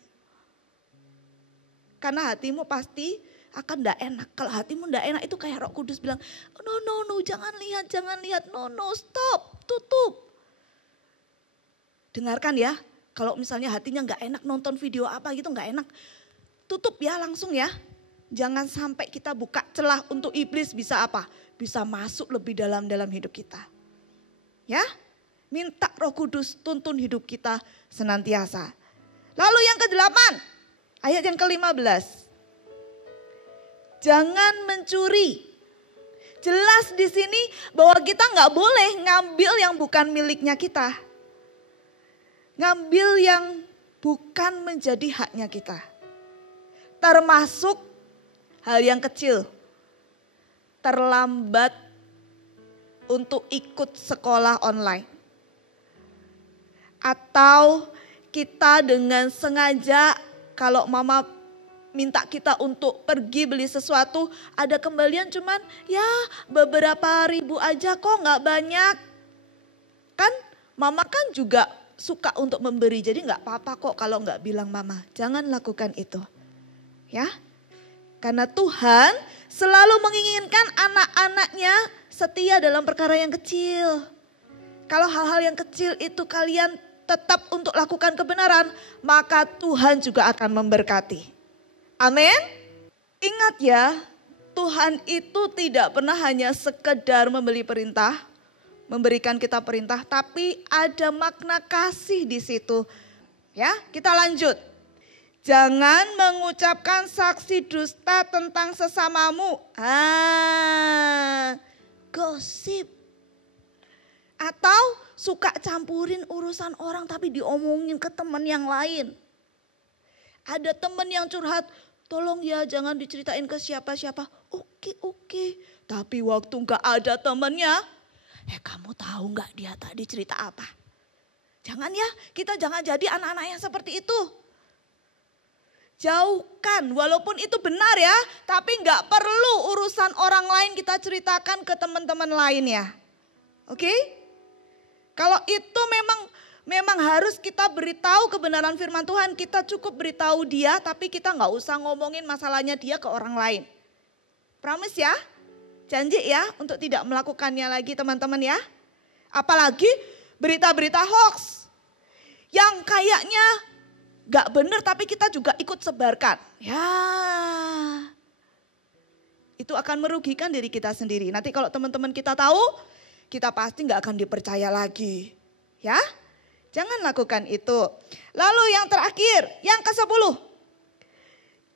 Karena hatimu pasti akan nggak enak. Kalau hatimu nggak enak itu kayak Roh Kudus bilang, no, jangan lihat, no, stop, tutup. Dengarkan ya, kalau misalnya hatinya nggak enak nonton video apa gitu nggak enak, tutup ya langsung ya. Jangan sampai kita buka celah untuk iblis bisa apa? Bisa masuk lebih dalam hidup kita. Ya, minta Roh Kudus tuntun hidup kita senantiasa. Lalu yang ke-8, ayat yang ke-15. Jangan mencuri. Jelas di sini bahwa kita nggak boleh ngambil yang bukan miliknya kita. Ngambil yang bukan menjadi haknya kita. Termasuk hal yang kecil. Terlambat untuk ikut sekolah online. Atau kita dengan sengaja kalau mama minta kita untuk pergi beli sesuatu, ada kembalian cuman ya beberapa ribu aja kok, nggak banyak. Kan mama kan juga suka untuk memberi, jadi nggak apa-apa kok kalau nggak bilang mama. Jangan lakukan itu. Ya, karena Tuhan selalu menginginkan anak-anaknya setia dalam perkara yang kecil. Kalau hal-hal yang kecil itu kalian tetap untuk lakukan kebenaran, maka Tuhan juga akan memberkati. Amin. Ingat ya, Tuhan itu tidak pernah hanya sekedar memberi perintah, memberikan kita perintah, tapi ada makna kasih di situ. Ya, kita lanjut. Jangan mengucapkan saksi dusta tentang sesamamu. Gosip. Atau suka campurin urusan orang tapi diomongin ke teman yang lain. Ada teman yang curhat, tolong ya jangan diceritain ke siapa-siapa. Oke. Tapi waktu gak ada temannya, kamu tahu gak dia tadi cerita apa? Jangan ya, kita jangan jadi anak-anak yang seperti itu. Jauhkan, walaupun itu benar ya, tapi gak perlu urusan orang lain kita ceritakan ke teman-teman lain ya. Oke? Kalau itu memang harus kita beritahu kebenaran firman Tuhan, kita cukup beritahu dia, tapi kita gak usah ngomongin masalahnya dia ke orang lain. Promise ya, janji ya untuk tidak melakukannya lagi teman-teman ya. Apalagi berita-berita hoax yang kayaknya gak benar tapi kita juga ikut sebarkan. Ya, itu akan merugikan diri kita sendiri. Nanti kalau teman-teman kita tahu, kita pasti gak akan dipercaya lagi. Ya, jangan lakukan itu. Lalu yang terakhir, yang ke-10.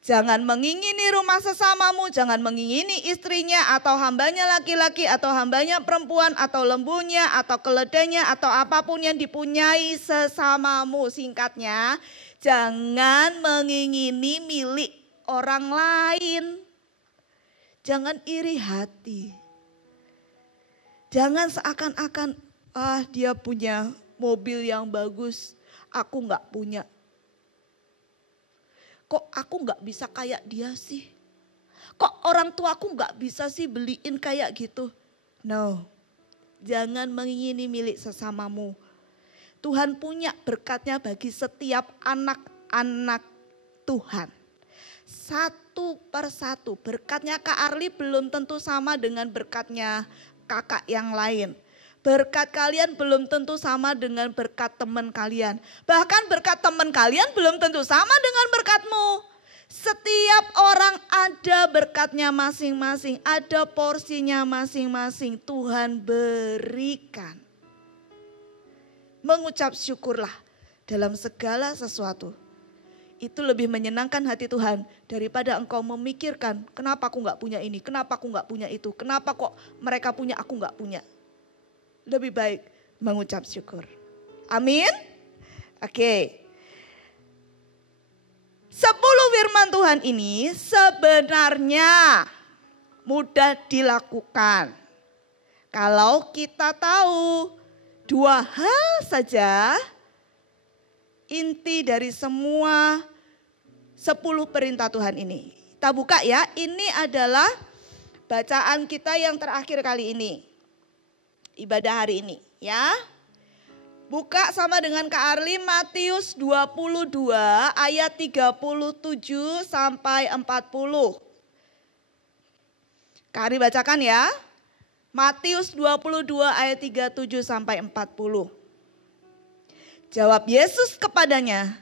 Jangan mengingini rumah sesamamu, jangan mengingini istrinya atau hambanya laki-laki atau hambanya perempuan atau lembunya atau keledainya atau apapun yang dipunyai sesamamu. Singkatnya, jangan mengingini milik orang lain. Jangan iri hati. Jangan seakan-akan dia punya mobil yang bagus, aku gak punya. Kok aku gak bisa kayak dia sih? Kok orang tuaku gak bisa sih beliin kayak gitu? No, jangan mengingini milik sesamamu. Tuhan punya berkatnya bagi setiap anak-anak Tuhan. Satu persatu, berkatnya Kak Arli belum tentu sama dengan berkatnya kakak yang lain. Berkat kalian belum tentu sama dengan berkat teman kalian. Bahkan berkat teman kalian belum tentu sama dengan berkatmu. Setiap orang ada berkatnya masing-masing, ada porsinya masing-masing. Tuhan berikan. Mengucap syukurlah dalam segala sesuatu. Itu lebih menyenangkan hati Tuhan daripada engkau memikirkan kenapa aku gak punya ini, kenapa aku gak punya itu, kenapa kok mereka punya aku gak punya. Lebih baik mengucap syukur. Amin. Oke. 10 firman Tuhan ini sebenarnya mudah dilakukan. Kalau kita tahu 2 hal saja inti dari semua 10 perintah Tuhan ini. Kita buka ya, ini adalah bacaan kita yang terakhir kali ini. ibadah hari ini ya. Buka sama dengan Kak Arli Matius 22 ayat 37 sampai 40. Kak Arli bacakan ya. Matius 22 ayat 37 sampai 40. Jawab Yesus kepadanya,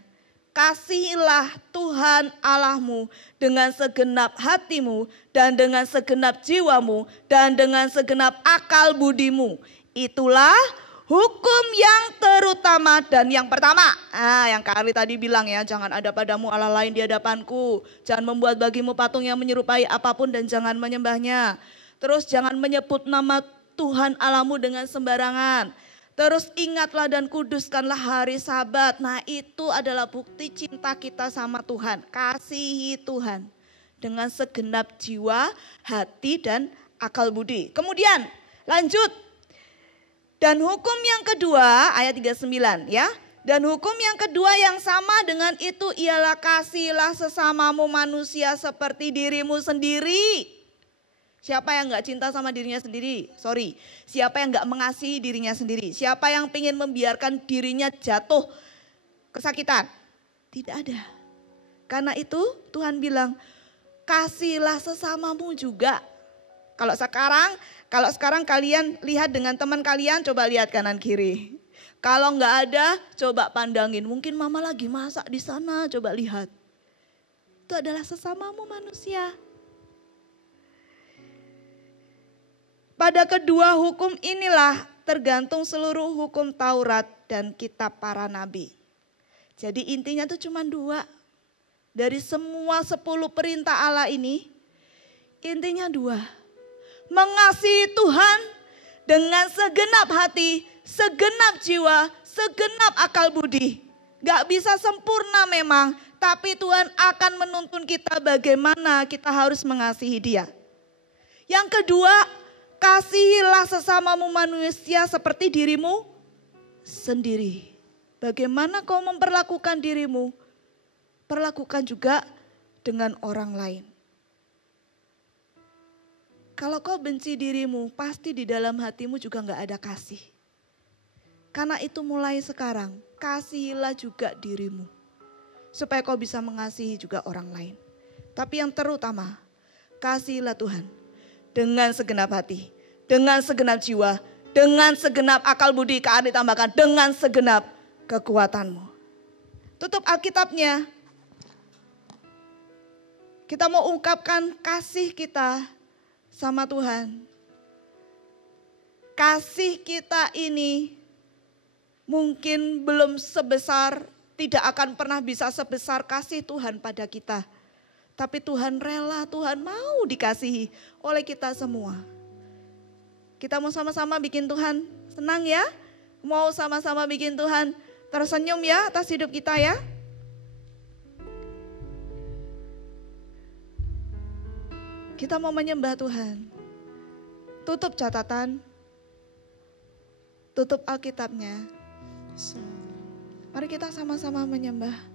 kasihilah Tuhan Allahmu dengan segenap hatimu dan dengan segenap jiwamu dan dengan segenap akal budimu. Itulah hukum yang terutama dan yang pertama. Yang Kak Arli tadi bilang ya, jangan ada padamu Allah lain di hadapanku. Jangan membuat bagimu patung yang menyerupai apapun dan jangan menyembahnya. Terus jangan menyebut nama Tuhan Allahmu dengan sembarangan. Terus ingatlah dan kuduskanlah hari Sabat. Nah itu adalah bukti cinta kita sama Tuhan. Kasihi Tuhan dengan segenap jiwa, hati dan akal budi. Kemudian lanjut. Dan hukum yang kedua ayat 39 ya. Dan hukum yang kedua yang sama dengan itu ialah kasihilah sesamamu manusia seperti dirimu sendiri. Siapa yang gak cinta sama dirinya sendiri? Siapa yang gak mengasihi dirinya sendiri? Siapa yang ingin membiarkan dirinya jatuh kesakitan? Tidak ada. Karena itu Tuhan bilang, kasihilah sesamamu juga. Kalau sekarang kalian lihat dengan teman kalian, coba lihat kanan kiri. Kalau gak ada, coba pandangin. Mungkin mama lagi masak di sana, coba lihat. Itu adalah sesamamu manusia. Pada kedua hukum inilah tergantung seluruh hukum Taurat dan kitab para nabi. Jadi intinya itu cuma 2. Dari semua 10 perintah Allah ini, intinya 2. Mengasihi Tuhan dengan segenap hati, segenap jiwa, segenap akal budi. Gak bisa sempurna memang, tapi Tuhan akan menuntun kita bagaimana kita harus mengasihi Dia. Yang kedua, kasihilah sesamamu manusia seperti dirimu sendiri. Bagaimana kau memperlakukan dirimu, perlakukan juga dengan orang lain. Kalau kau benci dirimu, pasti di dalam hatimu juga gak ada kasih. Karena itu mulai sekarang, kasihilah juga dirimu. Supaya kau bisa mengasihi juga orang lain. Tapi yang terutama, kasihilah Tuhan. Dengan segenap hati, dengan segenap jiwa, dengan segenap akal budi, Kak Arli tambahkan, dengan segenap kekuatanmu. Tutup Alkitabnya. Kita mau ungkapkan kasih kita sama Tuhan. Kasih kita ini mungkin belum sebesar, tidak akan pernah bisa sebesar kasih Tuhan pada kita. Tapi Tuhan rela, Tuhan mau dikasihi oleh kita semua. Kita mau sama-sama bikin Tuhan senang ya. Mau sama-sama bikin Tuhan tersenyum ya atas hidup kita ya. Kita mau menyembah Tuhan. Tutup catatan. Tutup Alkitabnya. Mari kita sama-sama menyembah.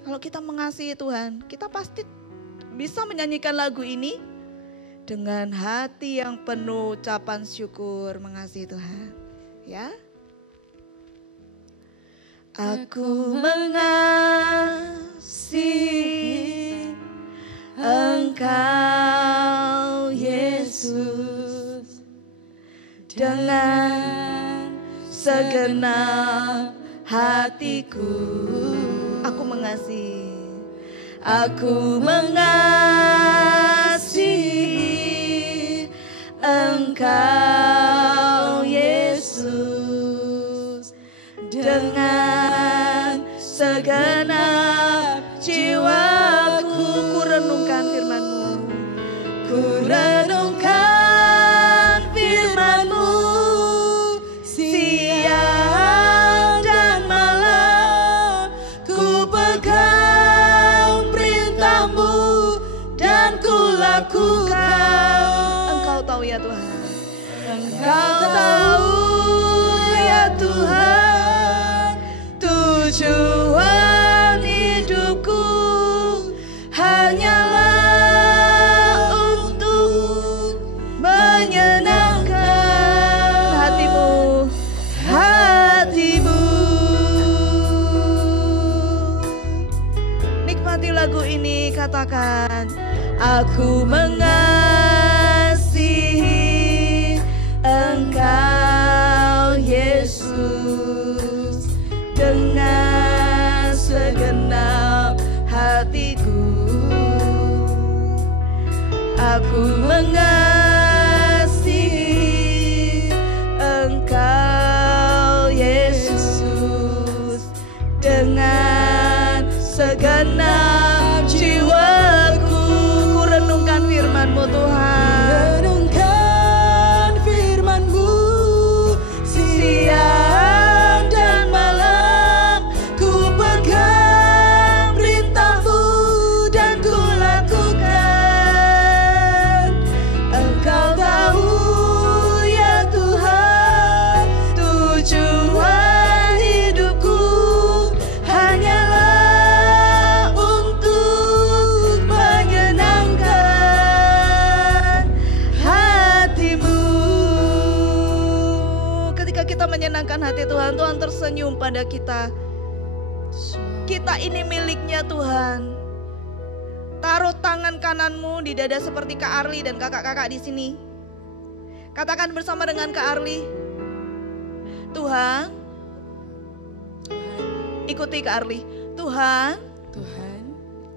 Kalau kita mengasihi Tuhan, kita pasti bisa menyanyikan lagu ini dengan hati yang penuh ucapan syukur mengasihi Tuhan. Ya. Aku mengasihi Engkau Yesus dengan segenap hatiku. Aku mengasihi Engkau Yesus dengan segenap jiwaku. Ku renungkan firman-Mu, ku renungkan firman-Mu siang dan malam. Ku pegang perintah-Mu dan ku lakukan. Engkau tahu ya Tuhan, Engkau tahu ya Tuhan, tujuan hidupku hanyalah untuk lagu ini, katakan, aku mengasihi Engkau Yesus dengan segenap hatiku. Aku mengasihi Engkau Yesus dengan segenap jiwaku. Ku renungkan firman-Mu Tuhan, Renungkan firman-Mu siang dan malam. Ku pegang perintah-Mu dan ku lakukan. Engkau tahu ya Tuhan, tujuan hidupku hanyalah untuk menyenangkan hati-Mu. Ketika kita menyenangkan hati Tuhan, Tuhan tersenyum pada kita. Kita ini miliknya Tuhan. Taruh tangan kananmu di dada seperti Kak Arli dan kakak-kakak di sini. Katakan bersama dengan Kak Arli, Tuhan, ikuti Kak Arli, Tuhan, Tuhan,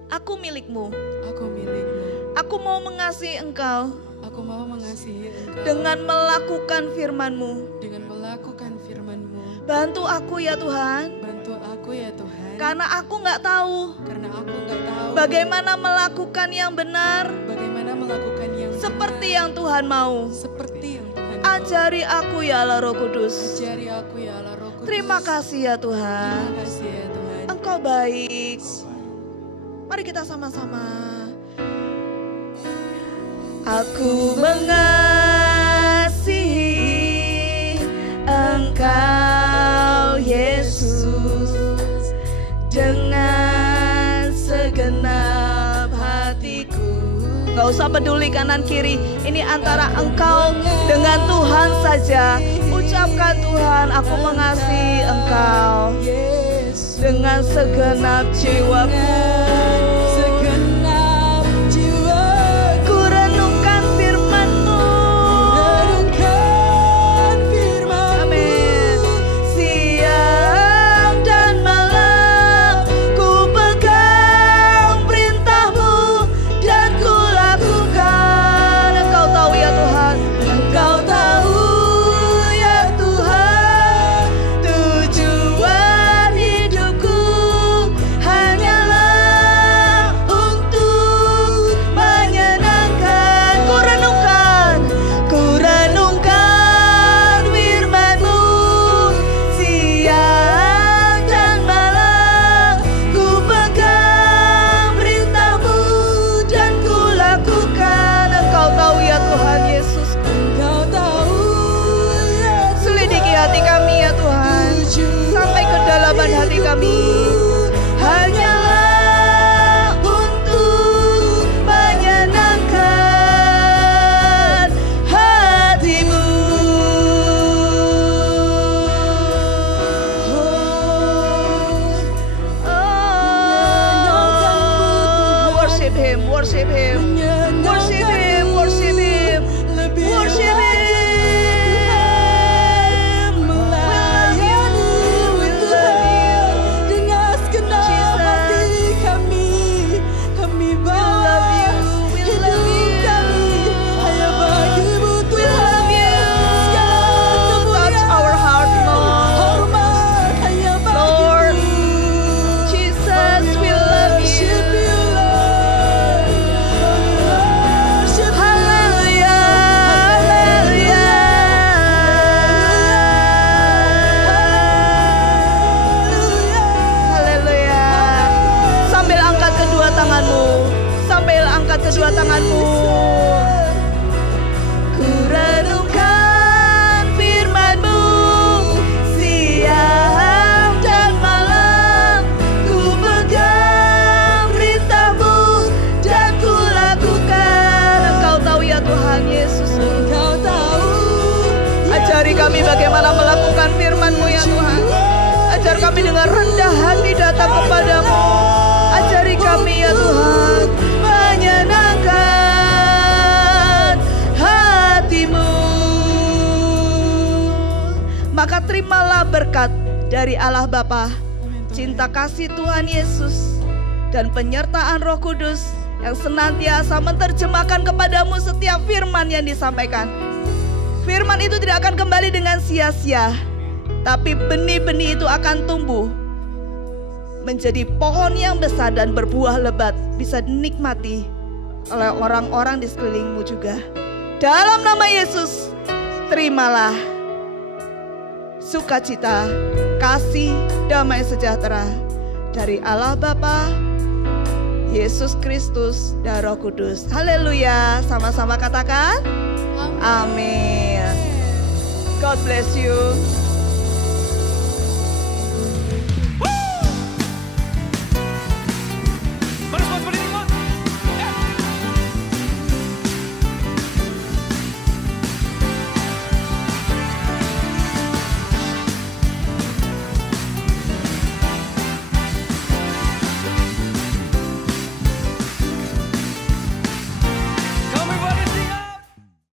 aku milik-Mu. aku milik-Mu. Aku mau mengasihi Engkau Aku mau mengasihi Engkau dengan melakukan firman-Mu. dengan melakukan firman-Mu. Bantu aku ya Tuhan, Bantu aku ya Tuhan, karena aku nggak tahu karena aku nggak tahu bagaimana melakukan yang benar bagaimana melakukan yang seperti benar, yang Tuhan mau. seperti yang Tuhan mau. Ajari aku ya Allah Roh Kudus. Ajari aku ya Allah Roh Kudus. Terima kasih ya Tuhan. Terima kasih ya Tuhan. Engkau baik. Mari kita sama-sama. Aku mengasihi Engkau Yesus dengan segenap hatiku. Gak usah peduli kanan kiri, ini antara engkau dengan Tuhan saja. Ucapkan, Tuhan, aku mengasihi Engkau dengan segenap jiwaku. Segenap jiwaku. Ku renungkan firman-Mu. Renungkan firman-Mu. Amin. Siang dan malam ku pegang perintah-Mu dan ku lakukan. Engkau tahu ya Tuhan, Engkau tahu ya Tuhan, tujuan hidupku hanyalah untuk menyenangkan. Ku renungkan firman-Mu siang dan malam. Ku pegang perintah-Mu dan ku lakukan. Engkau tahu ya Tuhan Yesus. Engkau tahu ya Selidiki hati kami ya Tuhan, sampai ke dalaman hati kami. Hanyalah untuk menyenangkan hati-Mu. Worship Him, worship Him, worship Him, worship Him, worship Him. melayani Tuhan dengan segenap hati kami. Kami bawa hidup kami hanya bagi-Mu Tuhan. Segala Touch our heart, Lord. hormat hanya Lord, bagi-Mu. Jesus, we love you. Worship you, Lord. Worship you. Haleluya, haleluya. Haleluya. Sambil angkat kedua tanganmu, sambil angkat kedua tanganmu. Ku renungkan firman-Mu siang dan malam. Ku pegang perintah-Mu dan ku lakukan. Engkau tahu ya Tuhan Yesus. Engkau tahu Ajari kami bagaimana melakukan firman-Mu ya Tuhan. Ajar kami dengan rendah hati datang kepadamu. Ajar dari kami ya Tuhan, menyenangkan hatimu. Maka terimalah berkat dari Allah Bapa, cinta kasih Tuhan Yesus, dan penyertaan Roh Kudus yang senantiasa menerjemahkan kepadamu setiap firman yang disampaikan. Firman itu tidak akan kembali dengan sia-sia, tapi benih-benih itu akan tumbuh menjadi pohon yang besar dan berbuah lebat, bisa dinikmati oleh orang-orang di sekelilingmu juga. Dalam nama Yesus, terimalah sukacita, kasih, damai sejahtera dari Allah Bapa, Yesus Kristus, dan Roh Kudus. Haleluya, sama-sama katakan amin. God bless you.